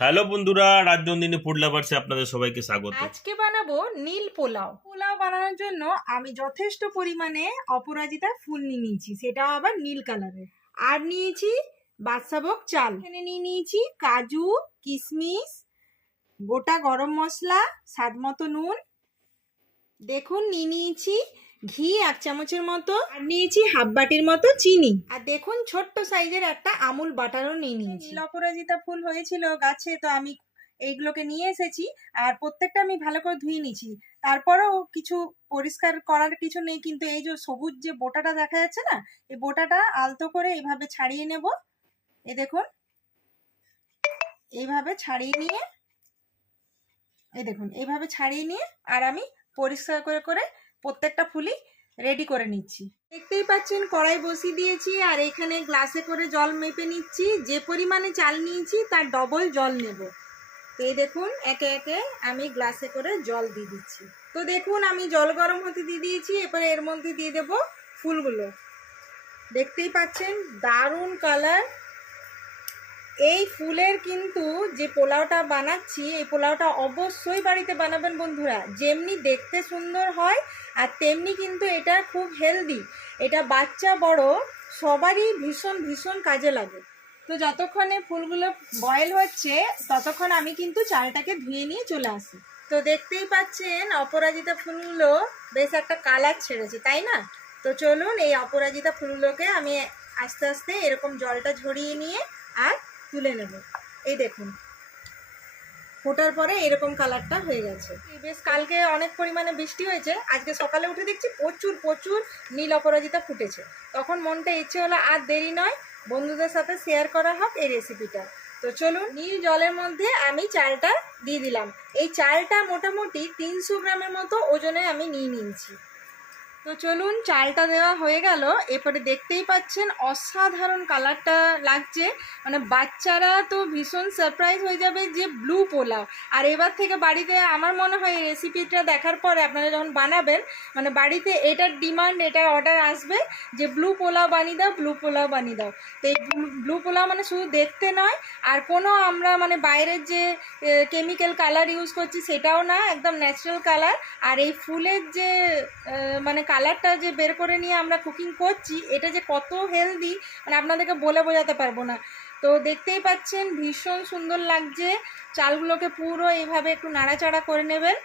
Hello বন্ধুরা, Rajnandini food লাভার্সে আপনাদের সবাইকে স্বাগত। আজকে বানাবো নীল পোলাও। পোলাও বানানোর জন্য আমি যথেষ্ট পরিমাণে অপরাজিতা ফুল নিয়ে নিয়েছি, সেটাও আবার নীল কালারের। আর নিয়েছি বাদশাভোগ চাল। এখানে নিয়ে নিয়েছি কাজু, কিশমিশ, গোটা গরম মশলা, স্বাদ মতো নুন। দেখুন নিয়ে নিয়েছি ঘি 1 চামচের মতো, আর নিয়েছি হাফ বাটির মতো চিনি। আর দেখুন ছোট্ট সাইজের একটা আমুল বাটারও নিয়ে নিয়েছি। নীল অপরাজিতা ফুল হয়েছিল গাছে, তো আমি এইগুলোকে নিয়ে এসেছি। আর প্রত্যেকটা আমি ভালো করে ধুয়ে নিয়েছি। তারপরেও কিছু পরিষ্কার করার কিছু নেই, কিন্তু এই যে সবুজ যে বোটাটা দেখা যাচ্ছে না, এই বোটাটা আলতো করে এইভাবে ছাড়িয়ে নেব। এই দেখুন এইভাবে ছাড়িয়ে নিয়ে, এই দেখুন এইভাবে ছাড়িয়ে নিয়ে আর আমি পরিষ্কার করে করে প্রত্যেকটা ফুলই রেডি করে নিচ্ছি। দেখতেই পাচ্ছেন কড়াই বসিয়ে দিয়েছি, আর এখানে গ্লাসে করে জল মেপে নিচ্ছি। যে পরিমাণে চাল নিয়েছি তার ডবল জল নেব। তো এই দেখুন একে একে আমি গ্লাসে করে জল দিয়ে দিচ্ছি। তো দেখুন আমি জল গরম হতে দিয়ে দিয়েছি। এরপরে এর মধ্যে দিয়ে দেব ফুলগুলো। দেখতেই পাচ্ছেন দারুণ কালার। এই ফুলের কিন্তু যে পোলাওটা বানাচ্ছি, এই পোলাওটা অবশ্যই বাড়িতে বানাবেন বন্ধুরা। যেমনি দেখতে সুন্দর হয় আর তেমনি কিন্তু এটা খুব হেলদি। এটা বাচ্চা বড় সবারই ভীষণ ভীষণ কাজে লাগে। তো যতক্ষণে ফুলগুলো বয়েল হচ্ছে ততক্ষণ আমি কিন্তু চালটাকে ধুয়ে নিয়ে চলে আসি। তো দেখতেই পাচ্ছেন অপরাজিতা ফুলগুলো বেশ একটা কালার ছেড়েছে, তাই না? তো চলুন এই অপরাজিতা ফুলগুলোকে আমি আস্তে আস্তে এরকম জলটা ঝরিয়ে নিয়ে আর তুলে নেব। এই দেখুন ফোটার পরে এরকম কালারটা হয়ে গেছে। বেশ কালকে অনেক পরিমাণে বৃষ্টি হয়েছে, আজকে সকালে উঠে দেখছি প্রচুর প্রচুর নীল অপরাজিতা ফুটেছে। তখন মনটা ইচ্ছে হলো আর দেরি নয়, বন্ধুদের সাথে শেয়ার করা হোক এই রেসিপিটা। তো চলুন নীল জলের মধ্যে আমি চালটা দিয়ে দিলাম। এই চালটা মোটামুটি 300 গ্রামের মতো ওজনে আমি নিয়ে নিয়েছি। তো চলুন চালটা দেওয়া হয়ে গেল। এরপরে দেখতেই পাচ্ছেন অসাধারণ কালারটা লাগছে, মানে বাচ্চারা তো ভীষণ সারপ্রাইজ হয়ে যাবে যে ব্লু পোলাও। আর এবার থেকে বাড়িতে আমার মনে হয় এই রেসিপিটা দেখার পরে আপনারা যখন বানাবেন, মানে বাড়িতে এটার ডিমান্ড, এটার অর্ডার আসবে যে ব্লু পোলাও বানিয়ে দাও, ব্লু পোলাও বানিয়ে দাও। তো এই ব্লু পোলাও মানে শুধু দেখতে নয়, আর কোনো আমরা মানে বাইরের যে কেমিক্যাল কালার ইউজ করছি সেটাও না, একদম ন্যাচারাল কালার। আর এই ফুলের যে মানে কালারটা যে বের করে নিয়ে আমরা কুকিং করছি, এটা যে কত হেলদি মানে আপনাদেরকে বলে বোঝাতে পারবো না। তো দেখতেই পাচ্ছেন ভীষণ সুন্দর লাগছে। চালগুলোকে পুরো এইভাবে একটু নাড়াচাড়া করে নেবেন।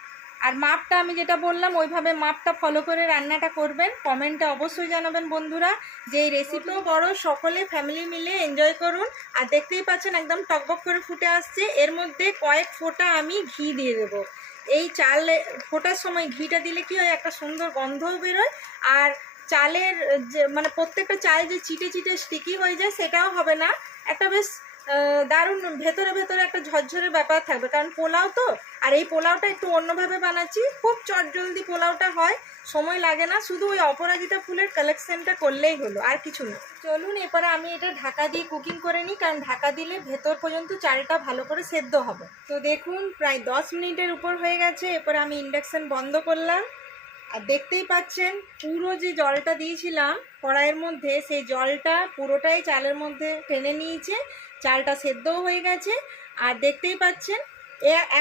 আর মাপটা আমি যেটা বললাম ওইভাবে মাপটা ফলো করে রান্নাটা করবেন। কমেন্টে অবশ্যই জানাবেন বন্ধুরা যে এই রেসিপি বড় সকলে ফ্যামিলি মিলে এনজয় করুন। আর দেখতেই পাচ্ছেন একদম টকবক করে ফুটে আসছে। এর মধ্যে কয়েক ফোঁটা আমি ঘি দিয়ে দেবো। এই চাল ফোটার সময় ঘিটা দিলে কি হয়, একটা সুন্দর গন্ধও বেরোয়। আর চালের যে মানে প্রত্যেকটা চাল যে চিটে চিটে স্টিকি হয়ে যায় সেটাও হবে না, একটা বেশ দারুণ ভেতরে ভেতরে একটা ঝরঝরে ব্যাপার থাকবে, কারণ পোলাও তো। আর এই পোলাওটা একটু অন্যভাবে বানাচ্ছি, খুব চটজলদি পোলাওটা হয়, সময় লাগে না, শুধু ওই অপরাজিতা ফুলের কালেকশনটা করলেই হলো, আর কিছু না। চলুন এরপরে আমি এটা ঢাকা দিয়ে কুকিং করে নিই, কারণ ঢাকা দিলে ভেতর পর্যন্ত চালটা ভালো করে সেদ্ধ হবে। তো দেখুন প্রায় 10 মিনিটের উপর হয়ে গেছে। এরপরে আমি ইন্ডাকশন বন্ধ করলাম। আর দেখতেই পাচ্ছেন পুরো যে জলটা দিয়েছিলাম কড়াইয়ের মধ্যে, সেই জলটা পুরোটাই চালের মধ্যে টেনে নিয়েছে। চালটা সেদ্ধও হয়ে গেছে। আর দেখতেই পাচ্ছেন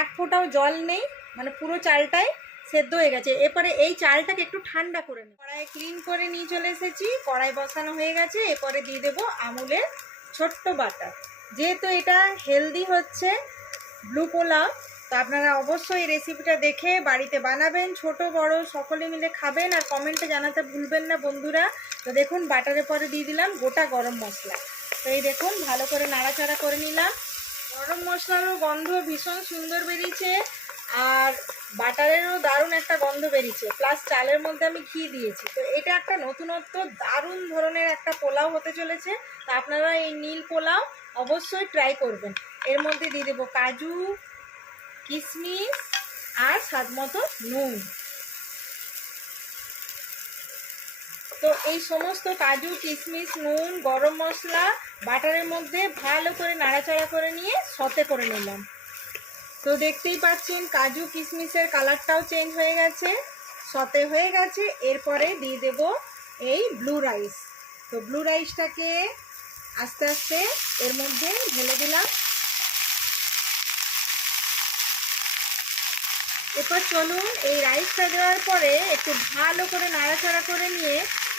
এক ফোঁটাও জল নেই, মানে পুরো চালটাই সেদ্ধ হয়ে গেছে। এরপরে এই চালটাকে একটু ঠান্ডা করে নিই। কড়াই ক্লিন করে নিয়ে চলে এসেছি, কড়াই বসানো হয়ে গেছে। এরপরে দিয়ে দেবো আমুলের ছোট্ট বাটার। যেহেতু এটা হেলদি হচ্ছে ব্লু পোলাও, তো আপনারা অবশ্যই এই রেসিপিটা দেখে বাড়িতে বানাবেন, ছোট বড় সকলে মিলে খাবেন। আর কমেন্টে জানাতে ভুলবেন না বন্ধুরা। তো দেখুন বাটারের পরে দিয়ে দিলাম গোটা গরম মশলা। তো এই দেখুন ভালো করে নাড়াচাড়া করে নিলাম। গরম মশলারও গন্ধ ভীষণ সুন্দর বেরিয়েছে, আর বাটারেরও দারুণ একটা গন্ধ বেরিয়েছে, প্লাস চালের মধ্যে আমি ঘি দিয়েছি। তো এটা একটা নতুনত্ব দারুণ ধরনের একটা পোলাও হতে চলেছে। তো আপনারা এই নীল পোলাও অবশ্যই ট্রাই করবেন। এর মধ্যে দিয়ে দেবো কাজু, কিশমিশ আর স্বাদ মতো নুন। তো এই সমস্ত কাজু, কিশমিশ, নুন, গরম মশলা বাটারের মধ্যে ভালো করে নাড়াচাড়া করে নিয়ে সতে করে নিলাম। তো দেখতেই পাচ্ছেন কাজু কিশমিশের কালারটাও চেঞ্জ হয়ে গেছে, সতে হয়ে গেছে। এরপরে দিয়ে দেব এই ব্লু রাইস। তো ব্লু রাইসটাকে আস্তে আস্তে এর মধ্যে ঢেলে দিলাম। এরপর চলুন এই রাইসটা দেওয়ার পরে একটু ভালো করে নাড়াচাড়া করে নিয়ে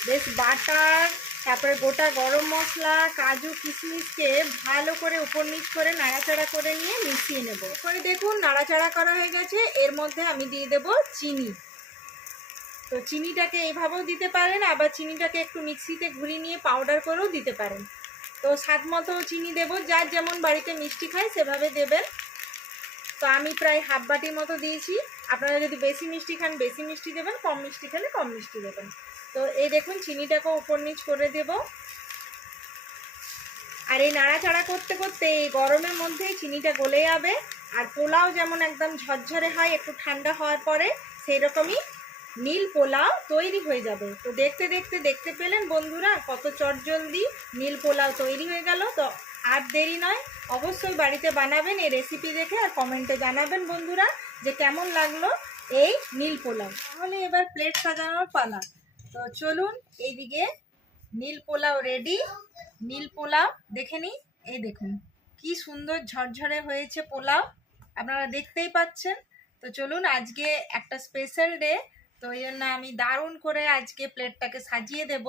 বেশ বাটার, তারপরে গোটা গরম মশলা, কাজু কিশমিশকে ভালো করে উপর নিচ করে নাড়াচাড়া করে নিয়ে মিশিয়ে নেব। এরপরে দেখুন নাড়াচাড়া করা হয়ে গেছে, এর মধ্যে আমি দিয়ে দেব চিনি। তো চিনিটাকে এইভাবেও দিতে পারেন, আবার চিনিটাকে একটু মিক্সিতে ঘুরিয়ে নিয়ে পাউডার করেও দিতে পারেন। তো স্বাদ মতো চিনি দেব, যার যেমন বাড়িতে মিষ্টি খায় সেভাবে দেবেন। তো আমি প্রায় হাফ বাটির মতো দিয়েছি, আপনারা যদি বেশি মিষ্টি খান বেশি মিষ্টি দেবেন, কম মিষ্টি খেলে কম মিষ্টি দেবেন। তো এই দেখুন চিনিটাকেও উপর নিচ করে দেব। আর এই নাড়াচাড়া করতে করতে এই গরমের মধ্যেই চিনিটা গলে যাবে। আর পোলাও যেমন একদম ঝরঝরে হয় একটু ঠান্ডা হওয়ার পরে, সেই রকমই নীল পোলাও তৈরি হয়ে যাবে। তো দেখতে দেখতে দেখতে পেলেন বন্ধুরা কত চটজলদি নীল পোলাও তৈরি হয়ে গেল। তো আর দেরি নয়, অবশ্যই বাড়িতে বানাবেন এই রেসিপি দেখে, আর কমেন্টে জানাবেন বন্ধুরা যে কেমন লাগলো এই নীল পোলাও। তাহলে এবার প্লেট সাজানোর পালা। তো চলুন এইদিকে নীল পোলাও রেডি। নীল পোলাও দেখে নিই, এই দেখুন কি সুন্দর ঝরঝরে হয়েছে পোলাও, আপনারা দেখতেই পাচ্ছেন। তো চলুন আজকে একটা স্পেশাল ডে, তো এই জন্য আমি দারুণ করে আজকে প্লেটটাকে সাজিয়ে দেব,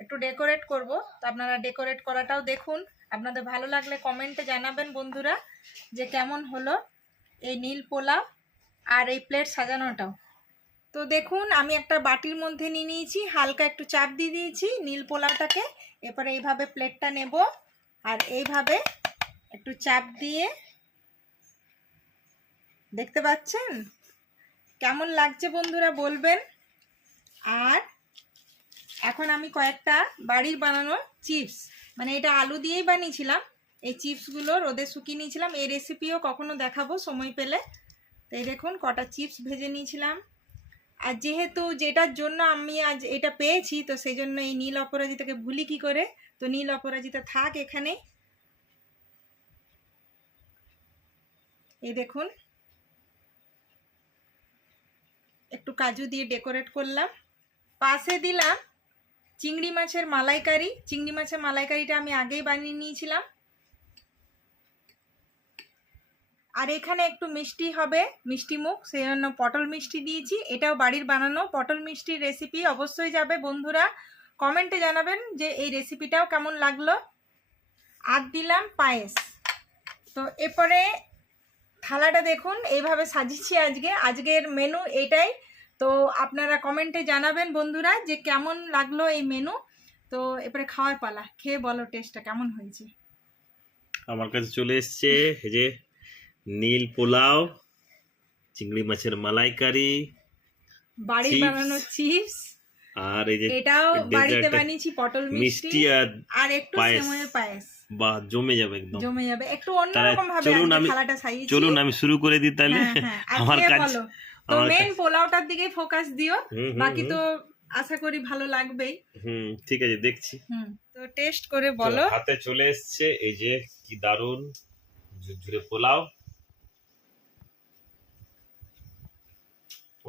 একটু ডেকোরেট করব। তো আপনারা ডেকোরেট করাটাও দেখুন, আপনাদের ভালো লাগলে কমেন্টে জানাবেন বন্ধুরা যে কেমন হলো এই নীল পোলাও আর এই প্লেট সাজানোটাও। তো দেখুন আমি একটা বাটির মধ্যে নিয়ে নিয়েছি, হালকা একটু চাপ দিয়ে দিয়েছি নীল পোলাওটাকে। এরপরে এইভাবে প্লেটটা নেব আর এইভাবে একটু চাপ দিয়ে, দেখতে পাচ্ছেন কেমন লাগছে বন্ধুরা বলবেন। আর এখন আমি কয়েকটা বাড়ির বানানো চিপস, মানে এটা আলু দিয়েই বানিয়েছিলাম, এই চিপসগুলো রোদে শুকিয়ে নিয়েছিলাম, এই রেসিপিও কখনো দেখাবো সময় পেলে। তো এই দেখুন কটা চিপস ভেজে নিয়েছিলাম। আর যেহেতু যেটার জন্য আমি আজ এটা পেয়েছি, তো সেই জন্য এই নীল অপরাজিতাকে ভুলি কি করে। তো নীল অপরাজিতা থাক এখানে। এই দেখুন একটু কাজু দিয়ে ডেকোরেট করলাম, পাশে দিলাম চিংড়ি মাছের মালাইকারি। চিংড়ি মাছের মালাইকারিটা আমি আগেই বানিয়ে নিয়েছিলাম। আর এখানে একটু মিষ্টি হবে, মিষ্টি মুখ, সেই জন্য পটল মিষ্টি দিয়েছি। এটাও বাড়ির বানানো পটল মিষ্টির রেসিপি, অবশ্যই যাবে বন্ধুরা, কমেন্টে জানাবেন যে এই রেসিপিটাও কেমন লাগলো। আর দিলাম পায়েস। তো এরপরে থালাটা দেখুন এইভাবে সাজিয়েছি আজকের মেনু এটাই। তো আপনারা কমেন্টে জানাবেন বন্ধুরা যে কেমন লাগলো এই মেনু। তো এরপরে খাওয়ার পালা, খেয়ে বলো টেস্টটা কেমন হয়েছে। আমার কাছে চলে এসছে এই যে নীল পোলাও, চিংড়ি মাছের মালাইকারি, বাড়ির চিপস, বানানো চিপস, আর এই যে এটাও বাড়িতে ডেজার্টে বানিয়েছি পটল মিষ্টি, মিষ্টি আর একটু পায়েস। সেমাইয়ের পায়েস। বাহ, জমে যাবে একদম, জমে যাবে। একটু তাহলে অন্যরকম ভাবে চলুন আজকে আমি থালাটা সাজিয়েছি। চলুন আমি শুরু করে দিই তাহলে। হ্যাঁ, হ্যাঁ, আর আমার খেয়ে কাজ বলো। তো আমার মেন কাজ- পোলাওটার দিকে ফোকাস দিও, বাকি বাকি তো আশা করি ভালো লাগবেই। ঠিক আছে দেখছি। তো টেস্ট করে বলো। তো হাতে চলে এসছে এই যে কি দারুন ঝুরঝুরে পোলাও।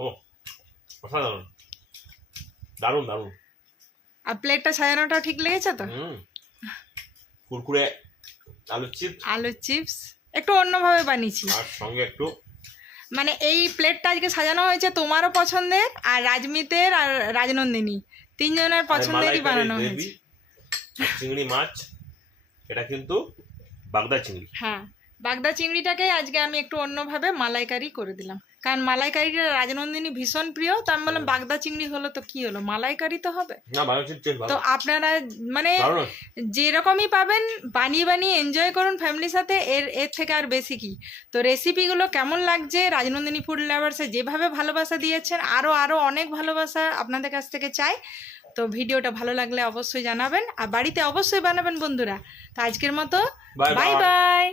ও অসাধারণ, দারুন দারুন। আর প্লেটটা সাজানোটাও ঠিক লেগেছে তো? কুরকুরে আলু চিপস, আলু চিপস একটু অন্যভাবে বানিয়েছি, আর সঙ্গে একটু মানে এই প্লেটটা আজকে সাজানো হয়েছে তোমারও পছন্দের, আর রাজমিতের, আর রাজনন্দিনী, তিনজনের পছন্দেরই বানানো হয়েছে। চিংড়ি মাছ, এটা কিন্তু বাগদা চিংড়ি। হ্যাঁ, বাগদা চিংড়িটাকে আজকে আমি একটু অন্যভাবে মালাইকারি করে দিলাম, কারণ মালাইকারিটা রাজনন্দিনী ভীষণ প্রিয়। তো আমি বললাম বাগদা চিংড়ি হলো তো কি হলো, মালাইকারি তো হবে। না ভালো চিপস তো আপনারা মানে ভালো। যেরকমই পাবেন বানিয়ে বানিয়ে এনজয় করুন ফ্যামিলির সাথে, এর থেকে আর বেশি কি। তো রেসিপিগুলো কেমন লাগছে, রাজনন্দিনী ফুড লাভার্সে যেভাবে ভালোবাসা দিয়েছেন, আরও অনেক ভালোবাসা আপনাদের কাছ থেকে চাই। তো ভিডিওটা ভালো লাগলে অবশ্যই জানাবেন, আর বাড়িতে অবশ্যই বানাবেন বন্ধুরা। তো আজকের মতো বাই বাই।